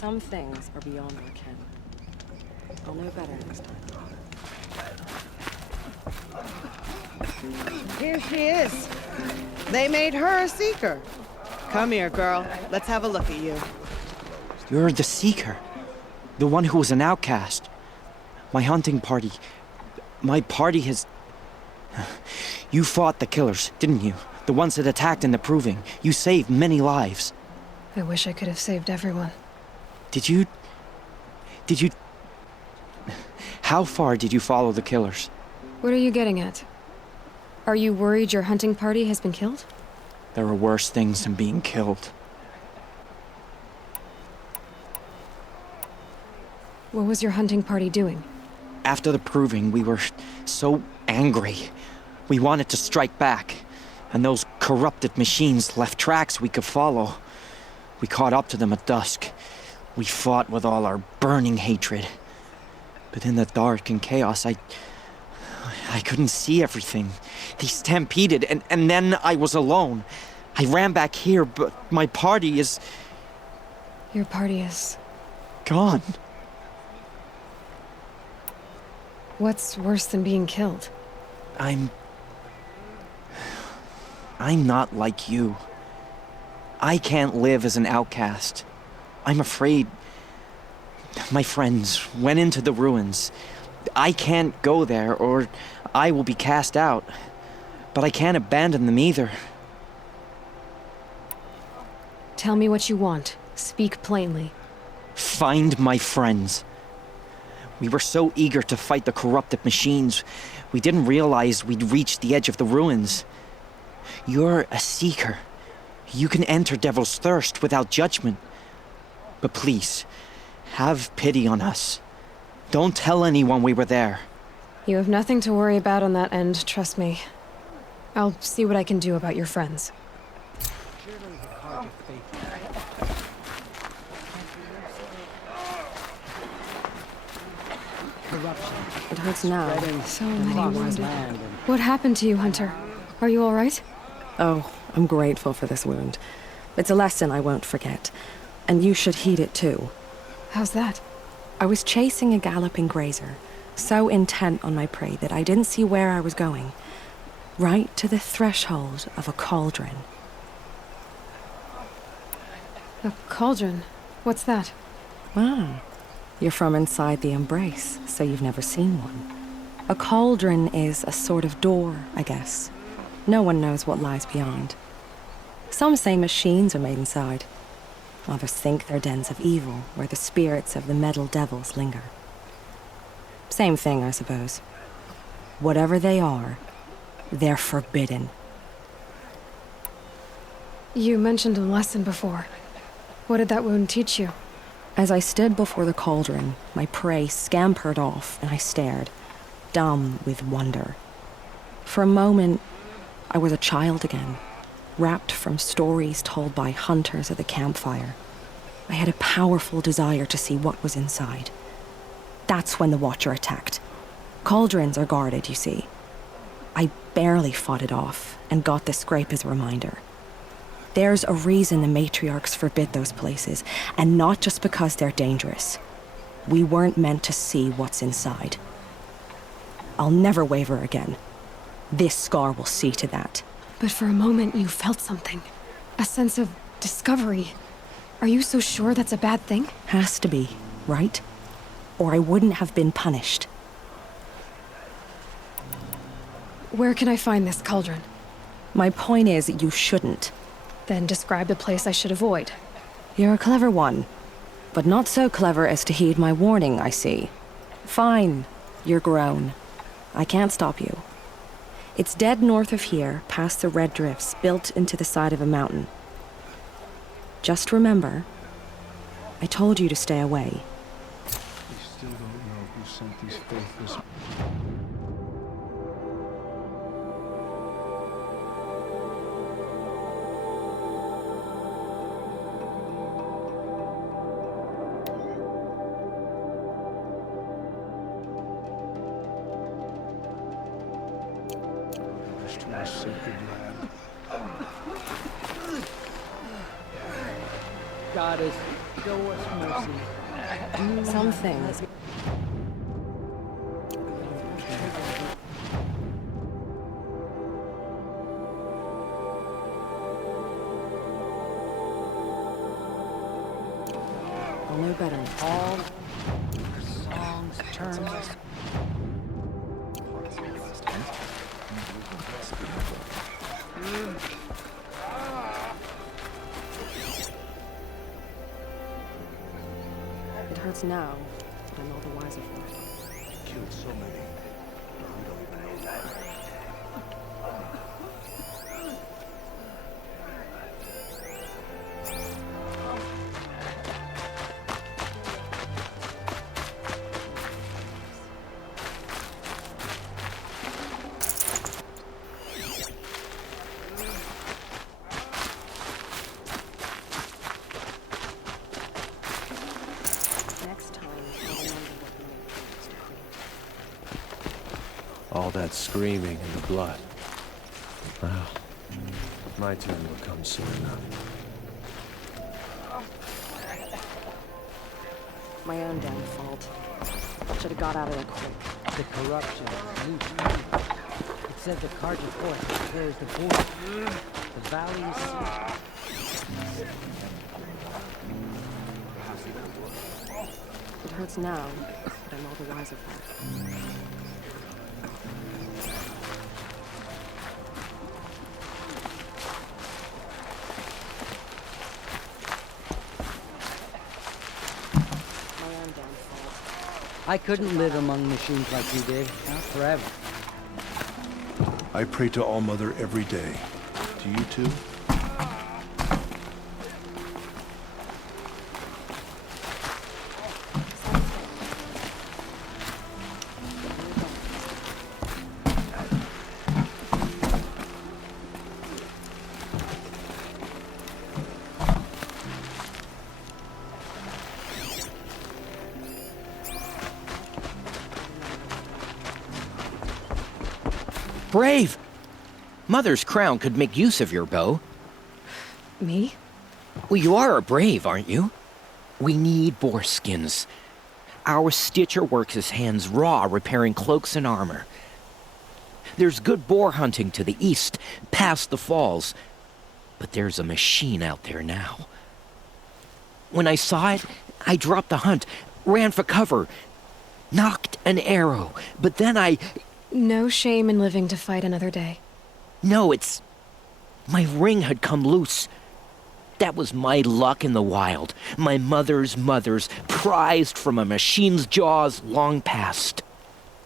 Some things are beyond our ken. I'll know better next time. Here she is. They made her a Seeker. Come here, girl. Let's have a look at you. You're the Seeker. The one who was an outcast. My hunting party. My party has... You fought the killers, didn't you? The ones that attacked in the Proving. You saved many lives. I wish I could have saved everyone. Did you... How far did you follow the killers? What are you getting at? Are you worried your hunting party has been killed? There are worse things than being killed. What was your hunting party doing? After the Proving, we were so angry. We wanted to strike back. And those corrupted machines left tracks we could follow. We caught up to them at dusk. We fought with all our burning hatred. But in the dark and chaos, I couldn't see everything. They stampeded, and then I was alone. I ran back here, but my party is... Your party is... gone. What's worse than being killed? I'm not like you. I can't live as an outcast. I'm afraid... My friends went into the ruins. I can't go there, or I will be cast out. But I can't abandon them either. Tell me what you want. Speak plainly. Find my friends. We were so eager to fight the corrupted machines, we didn't realize we'd reached the edge of the ruins. You're a Seeker. You can enter Devil's Thirst without judgment. But please, have pity on us. Don't tell anyone we were there. You have nothing to worry about on that end, trust me. I'll see what I can do about your friends. It hurts now. So many wounded. What happened to you, Hunter? Are you all right? Oh, I'm grateful for this wound. It's a lesson I won't forget. And you should heed it too. How's that? I was chasing a galloping grazer, so intent on my prey that I didn't see where I was going. Right to the threshold of a cauldron. A cauldron? What's that? Ah, you're from inside the Embrace, so you've never seen one. A cauldron is a sort of door, I guess. No one knows what lies beyond. Some say machines are made inside. Others think they're dens of evil, where the spirits of the metal devils linger. Same thing, I suppose. Whatever they are, they're forbidden. You mentioned a lesson before. What did that wound teach you? As I stood before the cauldron, my prey scampered off, and I stared, dumb with wonder. For a moment, I was a child again, wrapped from stories told by hunters at the campfire. I had a powerful desire to see what was inside. That's when the Watcher attacked. Cauldrons are guarded, you see. I barely fought it off, and got the scrape as a reminder. There's a reason the matriarchs forbid those places, and not just because they're dangerous. We weren't meant to see what's inside. I'll never waver again. This scar will see to that. But for a moment you felt something. A sense of discovery. Are you so sure that's a bad thing? Has to be, right? Or I wouldn't have been punished. Where can I find this cauldron? My point is, you shouldn't. Then describe the place I should avoid. You're a clever one. But not so clever as to heed my warning, I see. Fine. You're grown. I can't stop you. It's dead north of here, past the red drifts, built into the side of a mountain. Just remember, I told you to stay away. We still don't know who sent these faithless... to our sacred land. Goddess, show us mercy. Some things. I'll know better. All songs, terms. It hurts now, but I'm all the wiser for it. Killed so many. We don't even know that. Next time, I'll remember what we made choices to All that screaming and the blood. Well, my turn will come soon enough. do. My own damn fault. Should have got out of there quick. The corruption, loose. It said the Carja Force declares the border. The valley is sealed. It hurts now, but I'm all the wiser for it. My own damn fault. I couldn't live among machines like you did. Not forever. I pray to All Mother every day. Do you too? Brave! Mother's crown could make use of your bow. Me? Well, you are a brave, aren't you? We need boar skins. Our stitcher works his hands raw repairing cloaks and armor. There's good boar hunting to the east, past the falls. But there's a machine out there now. When I saw it, I dropped the hunt, ran for cover, knocked an arrow, but then No shame in living to fight another day. No, it's... My ring had come loose. That was my luck in the wild. My mother's prized from a machine's jaws long past.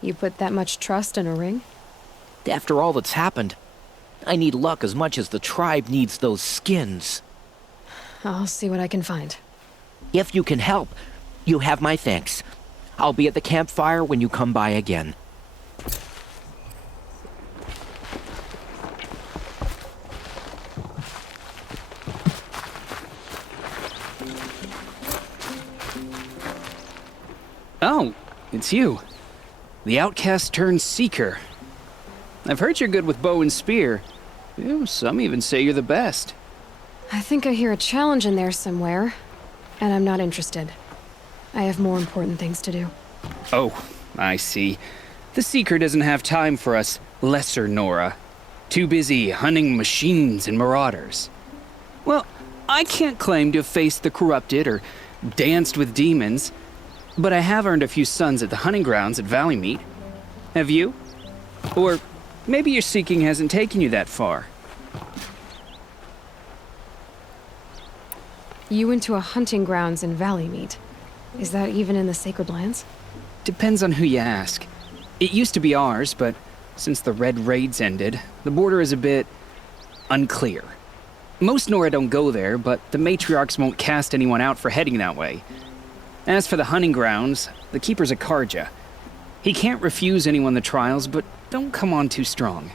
You put that much trust in a ring? After all that's happened, I need luck as much as the tribe needs those skins. I'll see what I can find. If you can help, you have my thanks. I'll be at the campfire when you come by again. Oh, it's you. The outcast turned seeker. I've heard you're good with bow and spear. Some even say you're the best. I think I hear a challenge in there somewhere, and I'm not interested. I have more important things to do. Oh, I see. The seeker doesn't have time for us lesser Nora. Too busy hunting machines and marauders. Well, I can't claim to have faced the corrupted or danced with demons, but I have earned a few sons at the hunting grounds at Valleymeet. Have you? Or maybe your seeking hasn't taken you that far. You went to a hunting grounds in Valleymeet. Is that even in the Sacred Lands? Depends on who you ask. It used to be ours, but since the Red Raids ended, the border is a bit unclear. Most Nora don't go there, but the matriarchs won't cast anyone out for heading that way. As for the hunting grounds, the keeper's a Carja. He can't refuse anyone the trials, but don't come on too strong.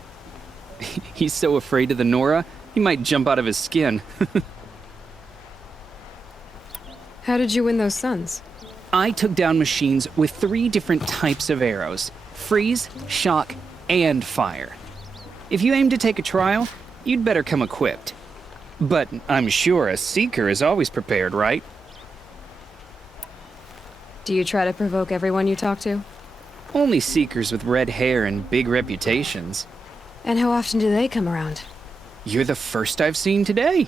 He's so afraid of the Nora, he might jump out of his skin. How did you win those sons? I took down machines with 3 different types of arrows: freeze, shock, and fire. If you aim to take a trial, you'd better come equipped. But I'm sure a Seeker is always prepared, right? Do you try to provoke everyone you talk to? Only Seekers with red hair and big reputations. And how often do they come around? You're the first I've seen today.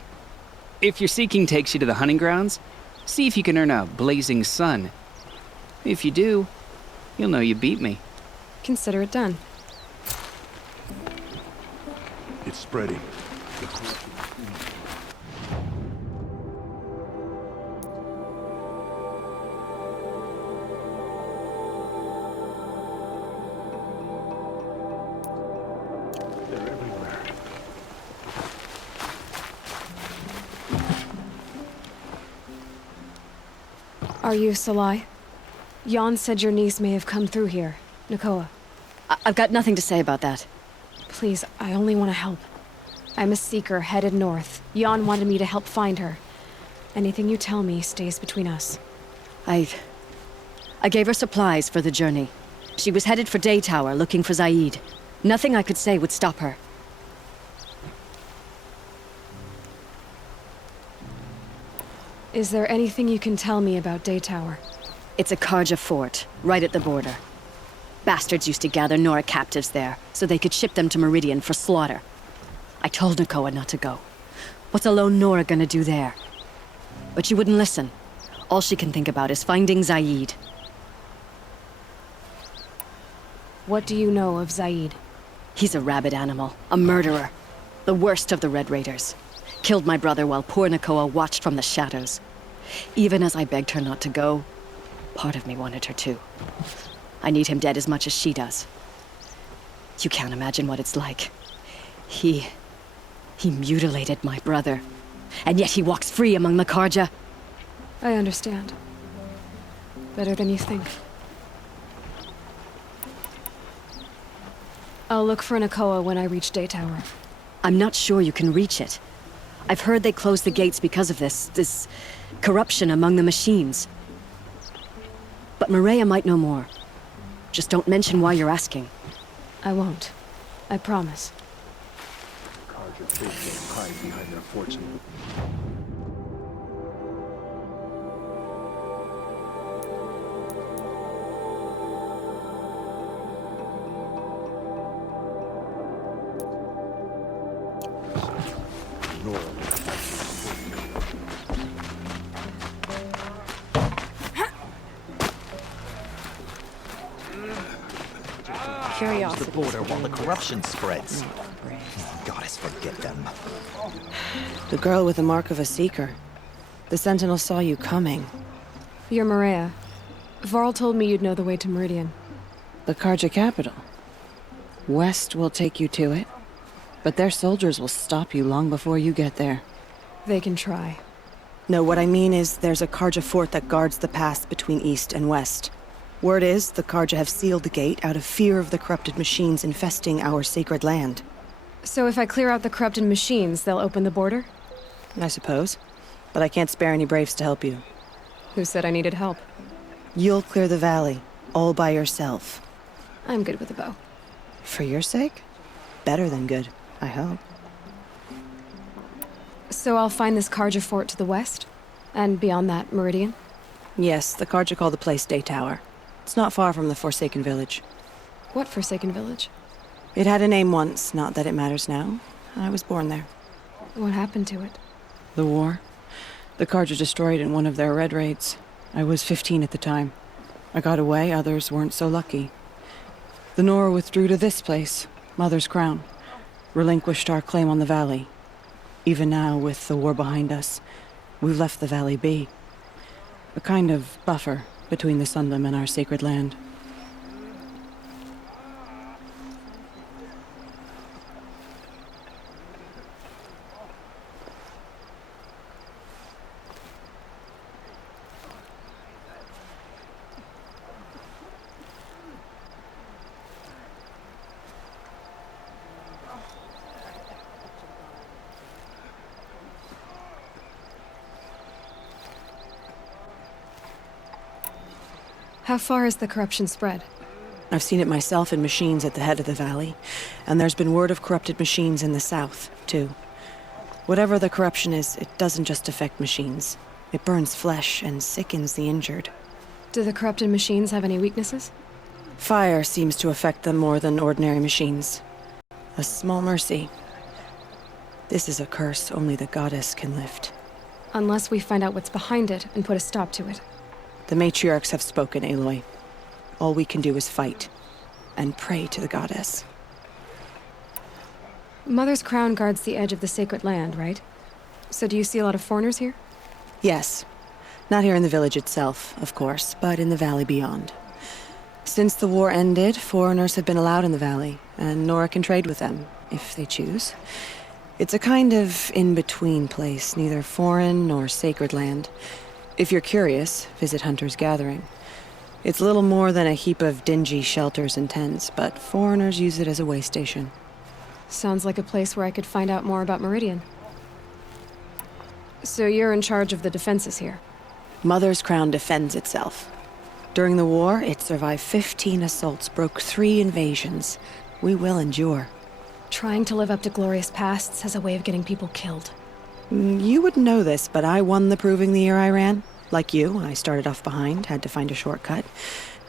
If your seeking takes you to the hunting grounds, see if you can earn a blazing sun. If you do, you'll know you beat me. Consider it done. It's spreading. They're everywhere. Are you Salai? Jan said your niece may have come through here. Nakoa. I've got nothing to say about that. Please, I only want to help. I'm a Seeker headed north. Jan wanted me to help find her. Anything you tell me stays between us. I gave her supplies for the journey. She was headed for Daytower looking for Zaid. Nothing I could say would stop her. Is there anything you can tell me about Daytower? It's a Karja fort, right at the border. Bastards used to gather Nora captives there, so they could ship them to Meridian for slaughter. I told Nakoa not to go. What's a lone Nora gonna do there? But she wouldn't listen. All she can think about is finding Zaid. What do you know of Zaid? He's a rabid animal, a murderer. The worst of the Red Raiders. Killed my brother while poor Nakoa watched from the shadows. Even as I begged her not to go, part of me wanted her to. I need him dead as much as she does. You can't imagine what it's like. He mutilated my brother. And yet he walks free among the Karja. I understand. Better than you think. I'll look for Nakoa when I reach Daytower. I'm not sure you can reach it. I've heard they closed the gates because of this corruption among the machines. But Maria might know more. Just don't mention why you're asking. I won't. I promise. Karja faithful hide behind their forts. Nora will fight Curiosity. The border while the corruption spreads. Goddess forget them. The girl with the mark of a Seeker. The Sentinel saw you coming. You're Maria. Varl told me you'd know the way to Meridian. The Karja capital. West will take you to it, but their soldiers will stop you long before you get there. They can try. No, what I mean is there's a Karja fort that guards the pass between east and west. Word is the Karja have sealed the gate out of fear of the corrupted machines infesting our sacred land. So if I clear out the corrupted machines, they'll open the border? I suppose. But I can't spare any braves to help you. Who said I needed help? You'll clear the valley, all by yourself. I'm good with a bow. For your sake? Better than good, I hope. So I'll find this Karja fort to the west? And beyond that, Meridian? Yes, the Karja call the place Daytower. It's not far from the Forsaken Village. What Forsaken Village? It had a name once, not that it matters now. I was born there. What happened to it? The war. The Karja destroyed in one of their red raids. I was 15 at the time. I got away, others weren't so lucky. The Nora withdrew to this place, Mother's Crown. Relinquished our claim on the valley. Even now, with the war behind us, we've left the valley be. A kind of buffer between the Sunlim and our sacred land. How far has the corruption spread? I've seen it myself in machines at the head of the valley, and there's been word of corrupted machines in the south, too. Whatever the corruption is, it doesn't just affect machines. It burns flesh and sickens the injured. Do the corrupted machines have any weaknesses? Fire seems to affect them more than ordinary machines. A small mercy. This is a curse only the goddess can lift. Unless we find out what's behind it and put a stop to it. The matriarchs have spoken, Aloy. All we can do is fight. And pray to the goddess. Mother's crown guards the edge of the sacred land, right? So do you see a lot of foreigners here? Yes. Not here in the village itself, of course, but in the valley beyond. Since the war ended, foreigners have been allowed in the valley, and Nora can trade with them, if they choose. It's a kind of in-between place, neither foreign nor sacred land. If you're curious, visit Hunter's Gathering. It's little more than a heap of dingy shelters and tents, but foreigners use it as a way station. Sounds like a place where I could find out more about Meridian. So you're in charge of the defenses here? Mother's Crown defends itself. During the war, it survived 15 assaults, broke 3 invasions. We will endure. Trying to live up to glorious pasts has a way of getting people killed. You wouldn't know this, but I won the proving the year I ran. Like you, I started off behind, had to find a shortcut.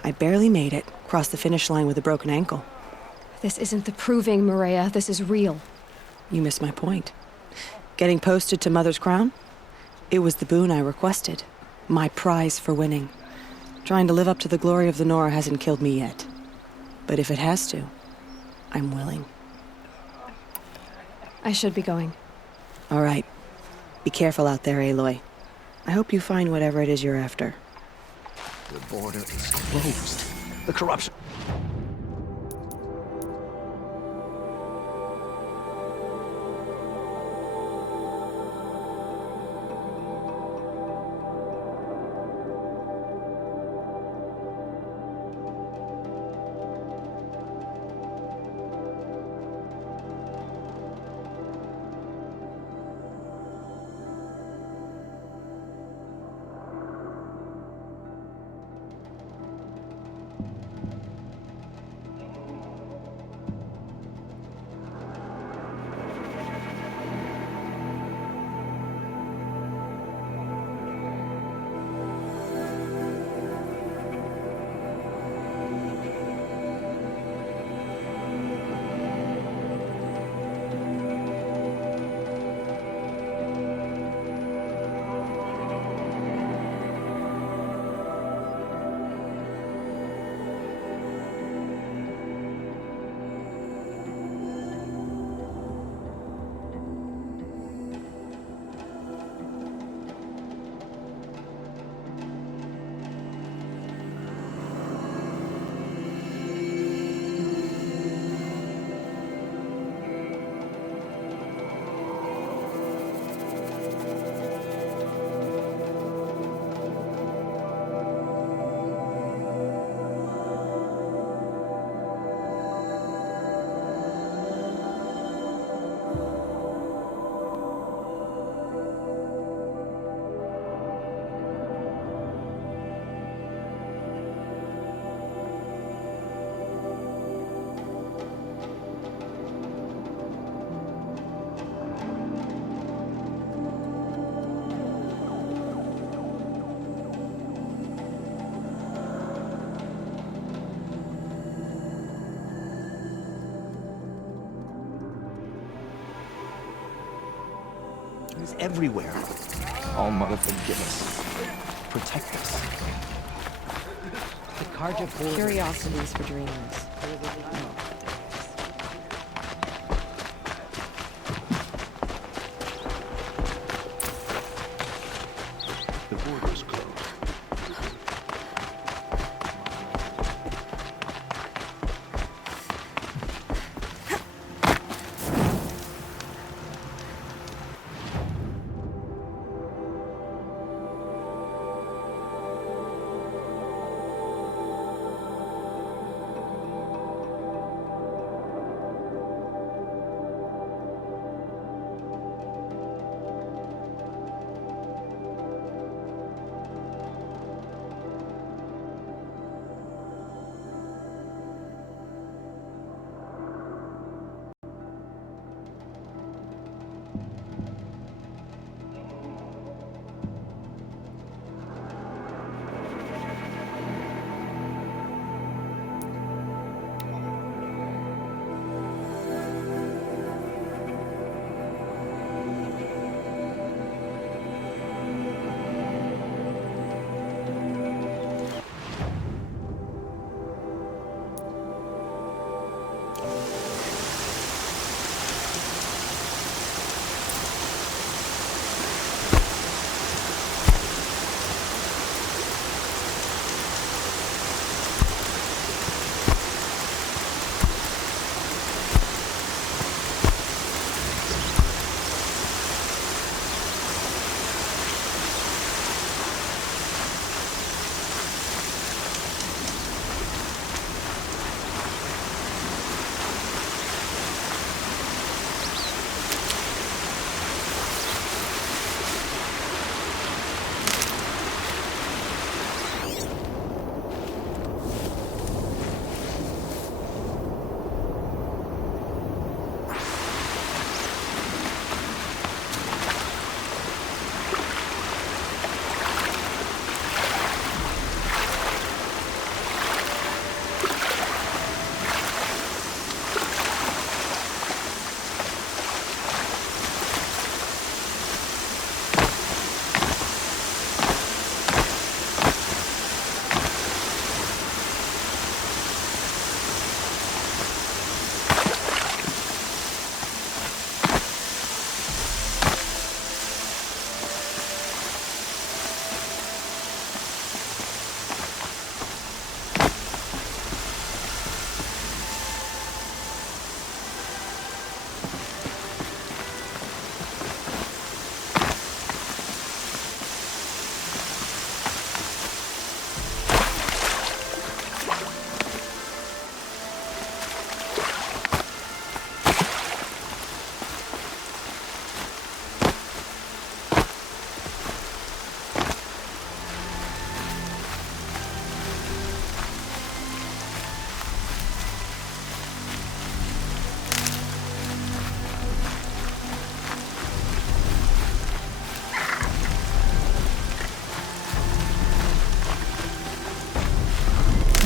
I barely made it, crossed the finish line with a broken ankle. This isn't the proving, Maria. This is real. You missed my point. Getting posted to Mother's Crown? It was the boon I requested. My prize for winning. Trying to live up to the glory of the Nora hasn't killed me yet. But if it has to, I'm willing. I should be going. All right. Be careful out there, Aloy. I hope you find whatever it is you're after. The border is closed. The corruption. He's everywhere. All Mother, forgive us. Protect us. The Carja border. Curiosities for dreams. The border's closed.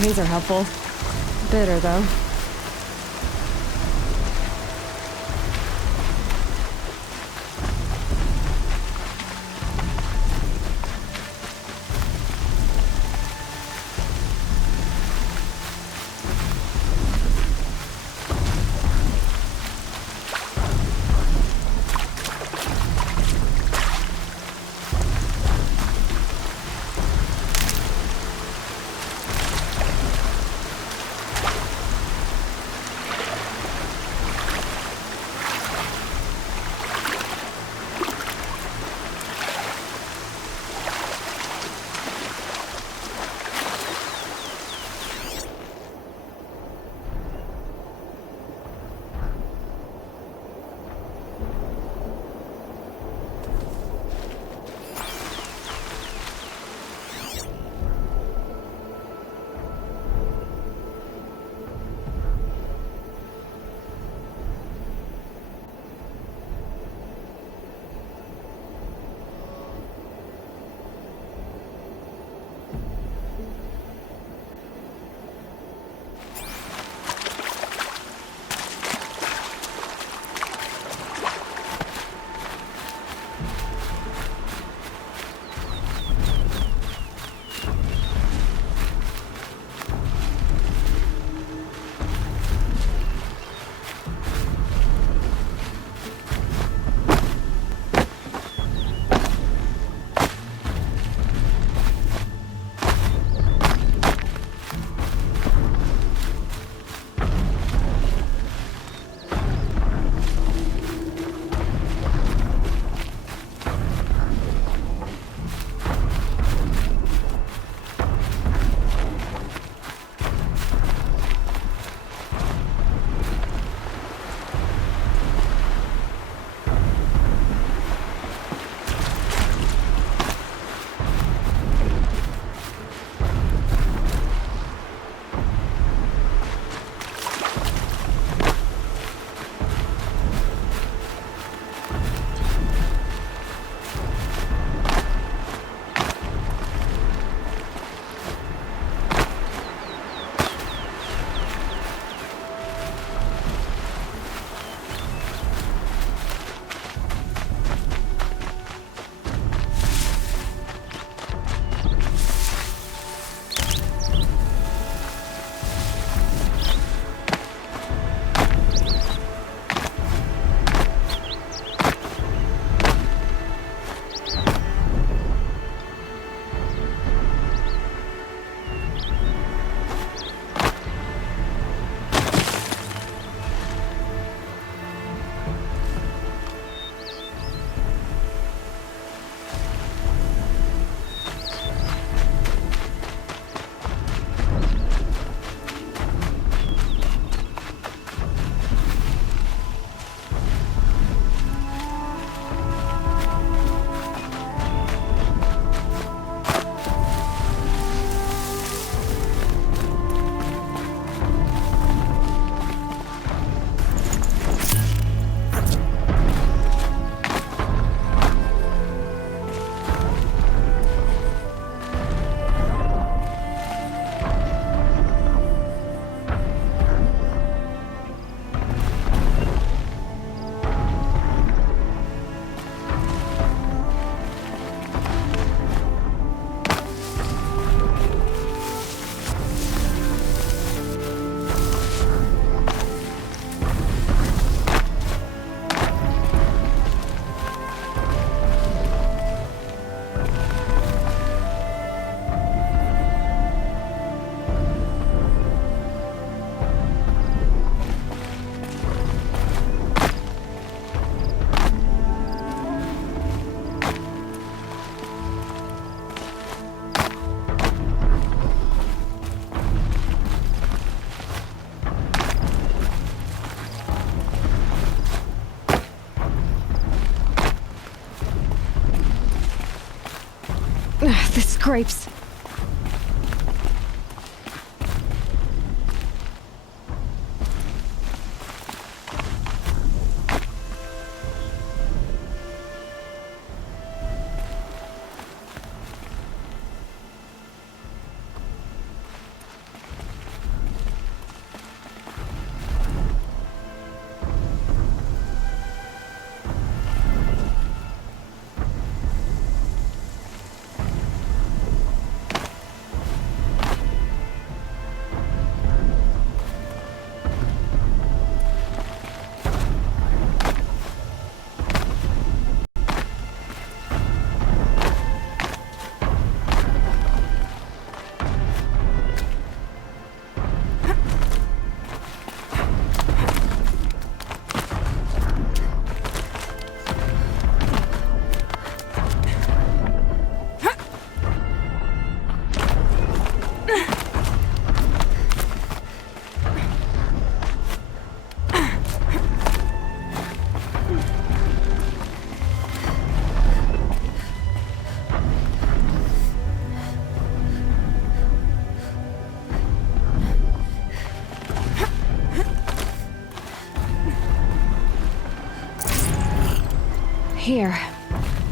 These are helpful. Bitter, though. The scrapes.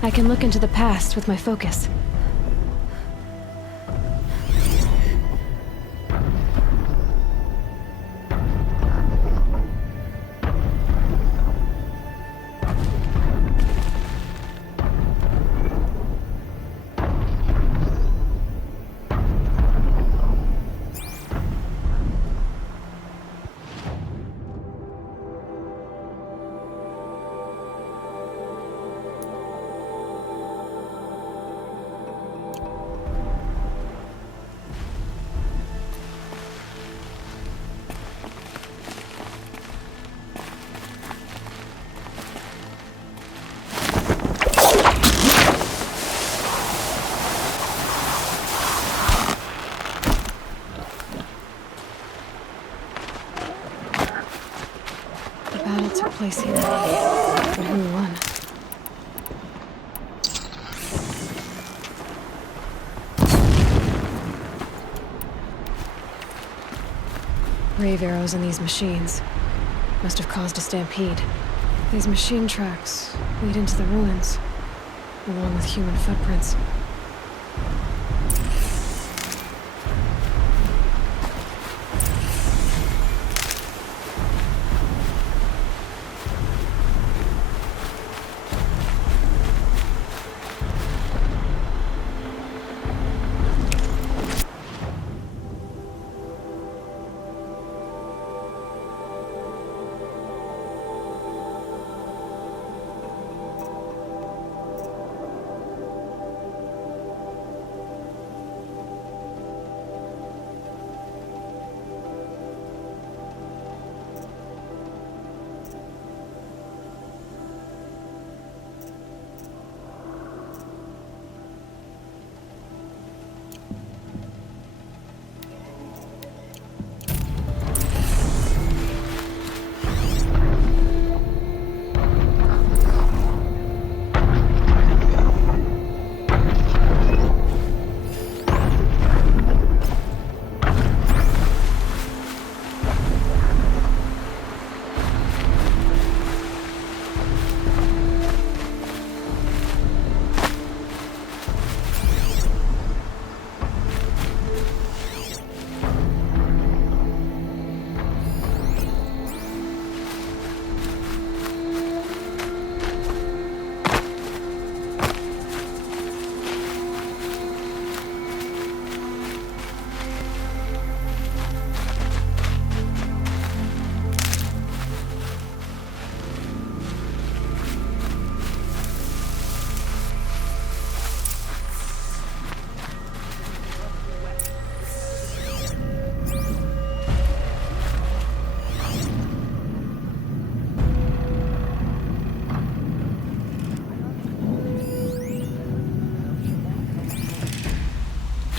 I can look into the past with my focus. Place here. But who won? Rave arrows in these machines must have caused a stampede. These machine tracks lead into the ruins, along with human footprints.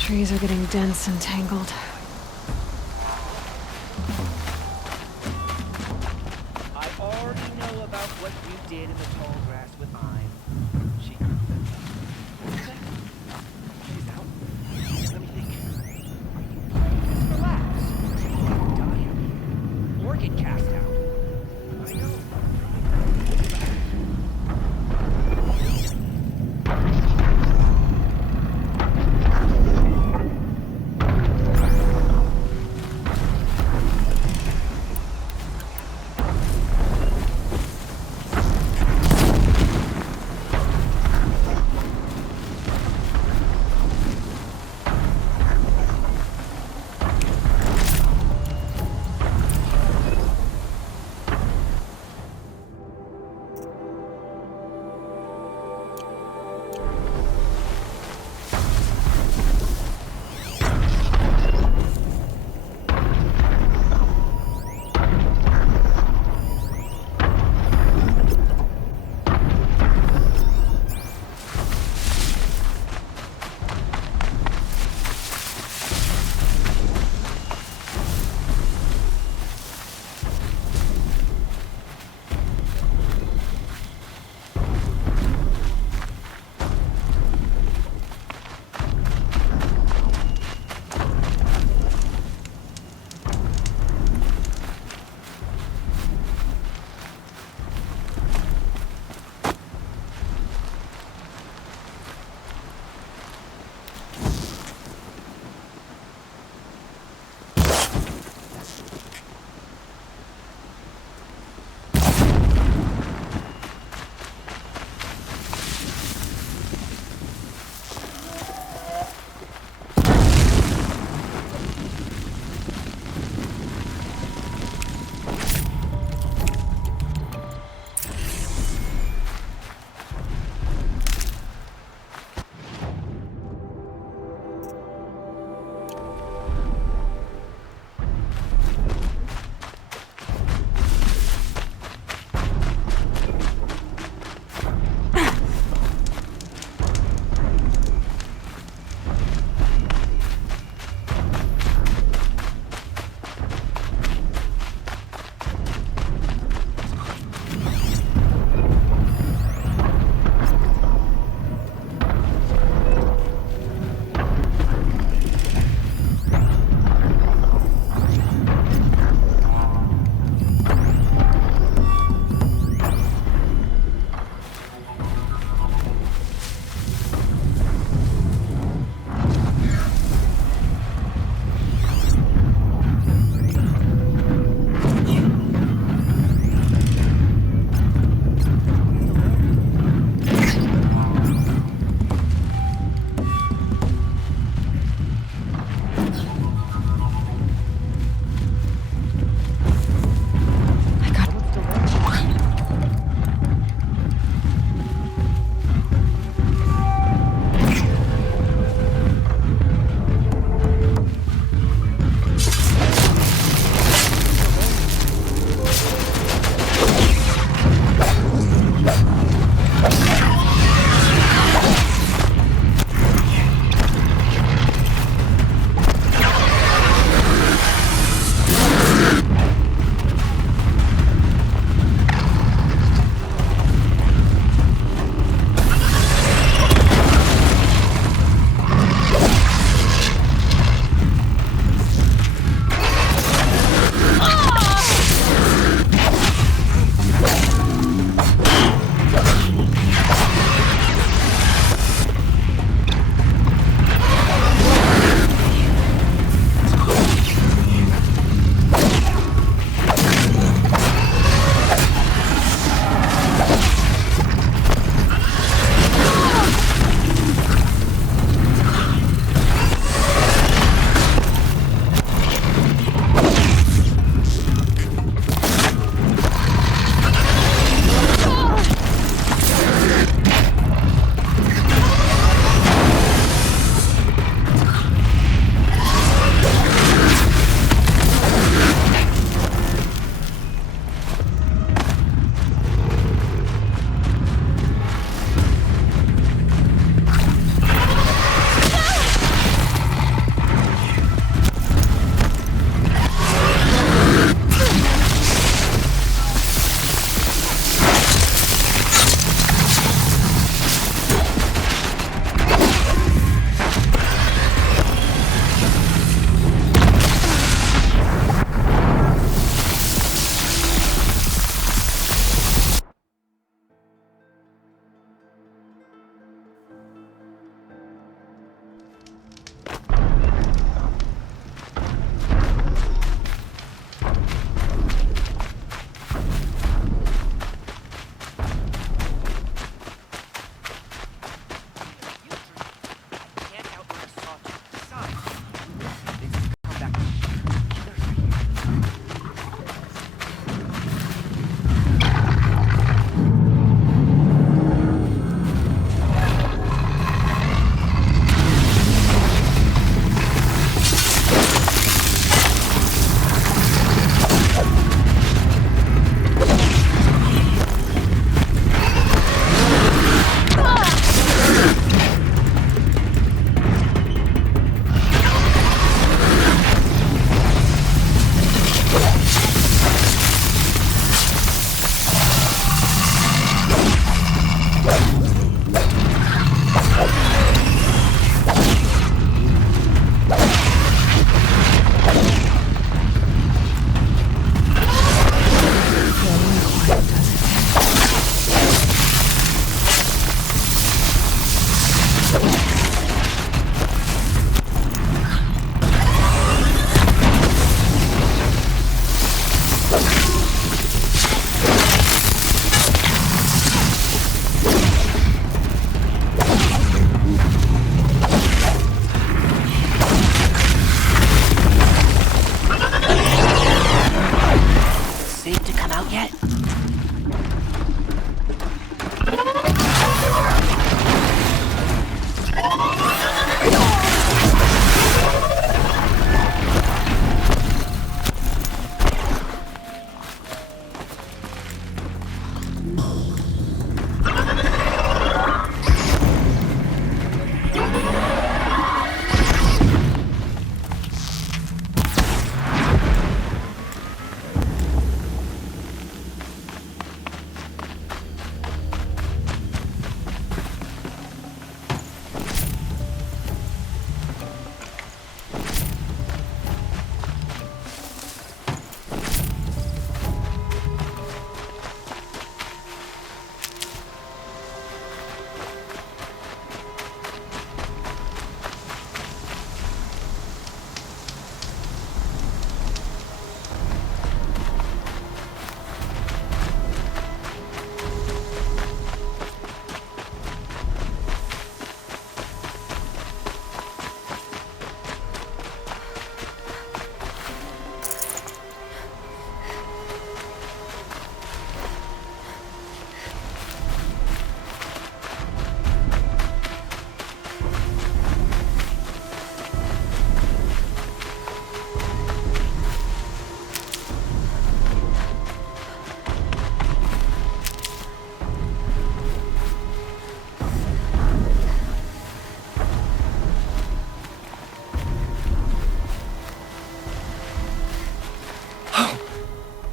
Trees are getting dense and tangled. I already know about what you did in the tall grass with mine. She's out. Let me think. Just relax. Dying. Or get cast out. I know.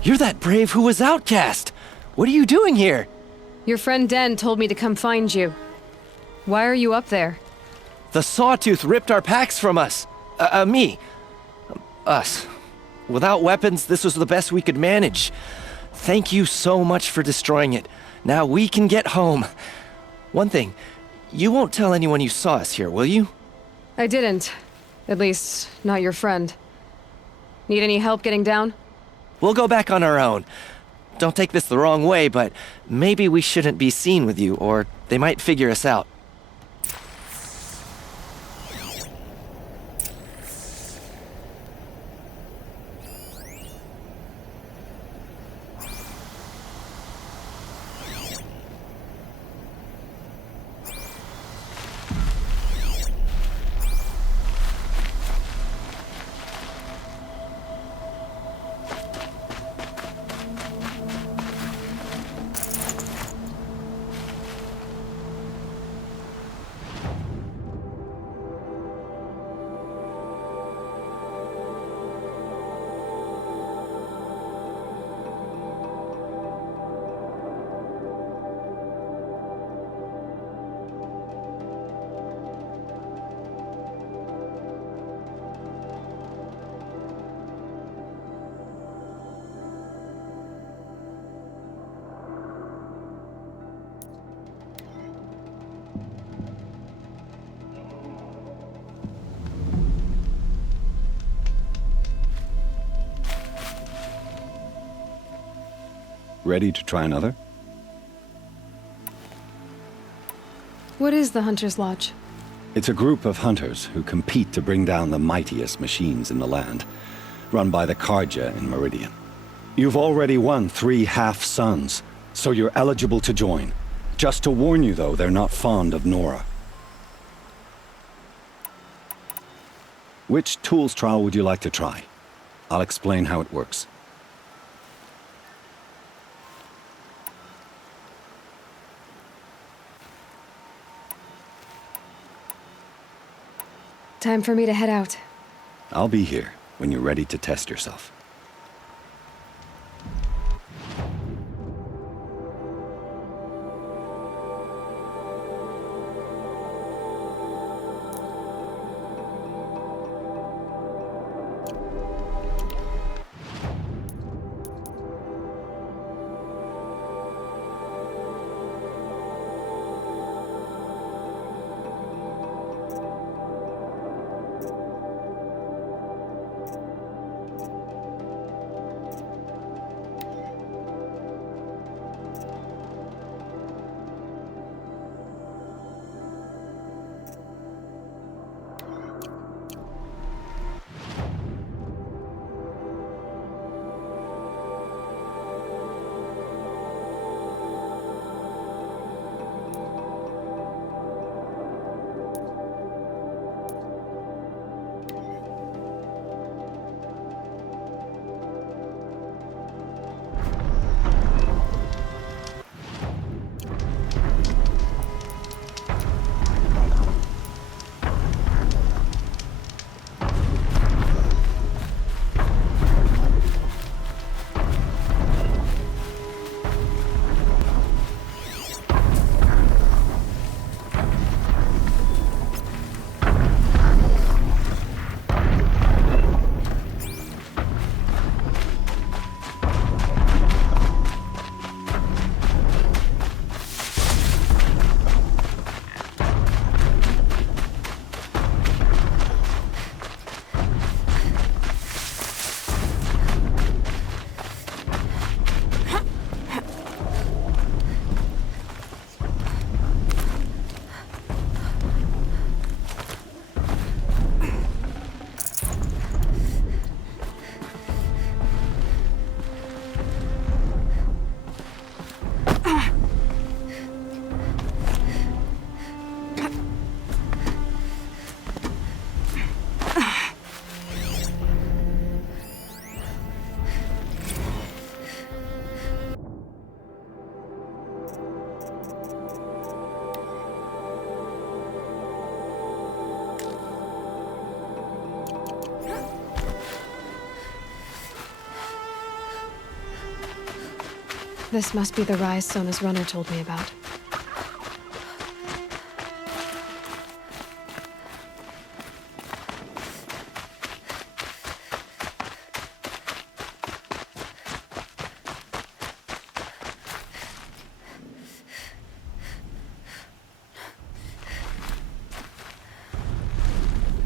You're that brave who was outcast! What are you doing here? Your friend Den told me to come find you. Why are you up there? The Sawtooth ripped our packs from us. Me. Us. Without weapons, this was the best we could manage. Thank you so much for destroying it. Now we can get home. One thing, you won't tell anyone you saw us here, will you? I didn't. At least, not your friend. Need any help getting down? We'll go back on our own. Don't take this the wrong way, but maybe we shouldn't be seen with you, or they might figure us out. Ready to try another? What is the Hunter's Lodge? It's a group of hunters who compete to bring down the mightiest machines in the land, run by the Carja in Meridian. You've already won 3 half-suns, so you're eligible to join. Just to warn you, though, they're not fond of Nora. Which tools trial would you like to try? I'll explain how it works. Time for me to head out. I'll be here when you're ready to test yourself. This must be the rise Sona's runner told me about.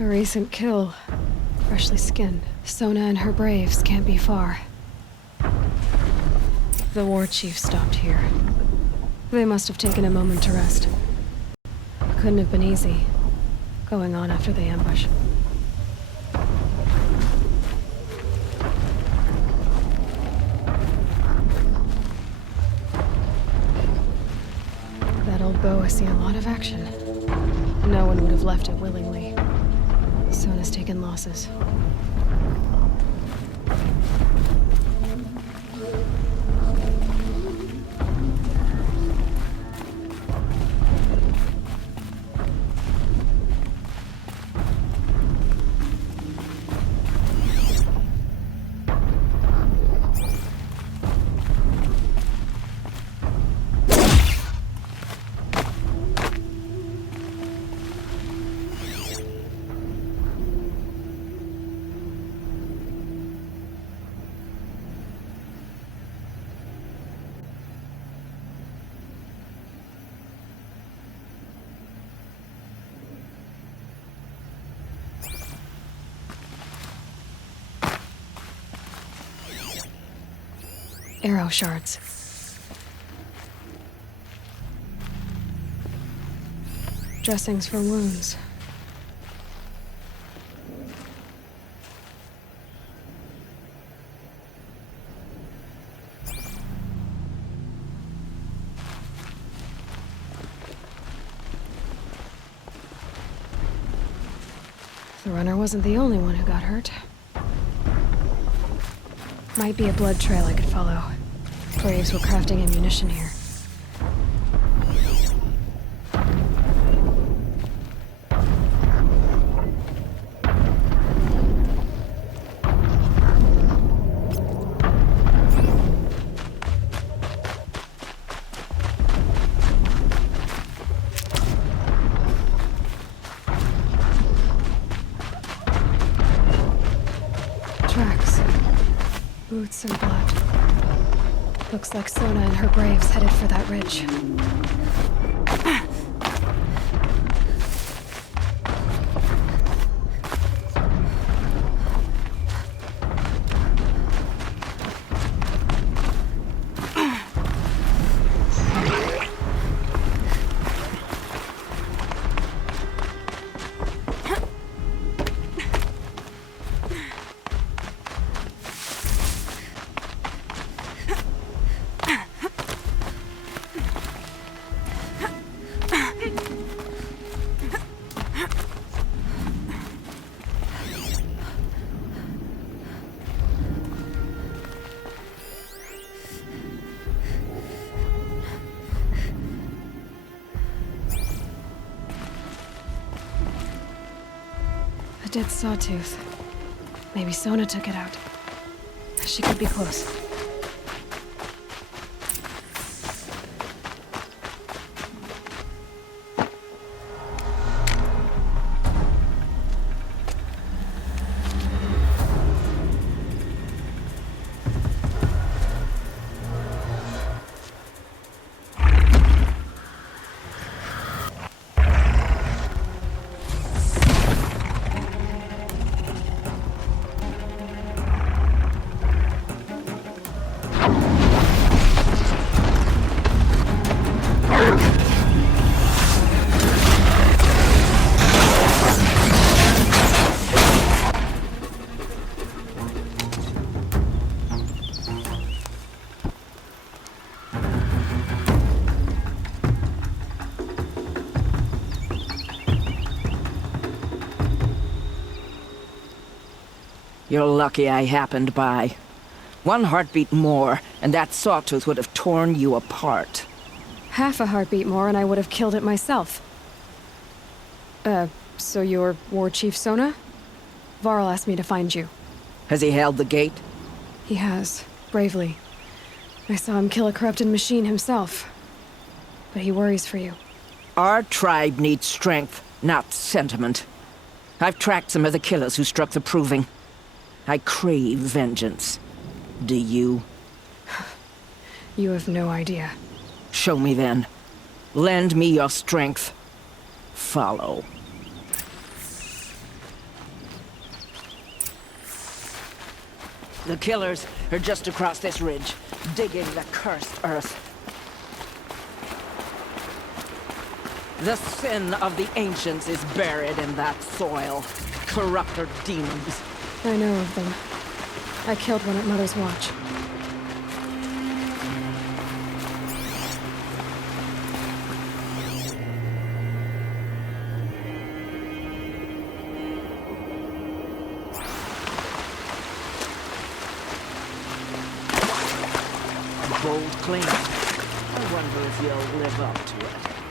A recent kill. Freshly skinned. Sona and her braves can't be far. The war chief stopped here. They must have taken a moment to rest. Couldn't have been easy, going on after the ambush. That old bow has seen a lot of action. No one would have left it willingly. Sona's taken losses. Arrow shards. Dressings for wounds. The runner wasn't the only one who got hurt. Might be a blood trail I could follow. Braves were crafting ammunition here. Tracks. Boots and blood. Looks like Sona and her braves headed for that ridge. A dead sawtooth. Maybe Sona took it out. She could be close. You're lucky I happened by. One heartbeat more, and that sawtooth would have torn you apart. Half a heartbeat more and I would have killed it myself. So you're War Chief Sona? Varl asked me to find you. Has he held the gate? He has. Bravely. I saw him kill a corrupted machine himself. But he worries for you. Our tribe needs strength, not sentiment. I've tracked some of the killers who struck the Proving. I crave vengeance. Do you? You have no idea. Show me then. Lend me your strength. Follow. The killers are just across this ridge, digging the cursed earth. The sin of the ancients is buried in that soil. Corrupter demons. I know of them. I killed one at Mother's Watch. Bold claim. I wonder if you'll live up to it.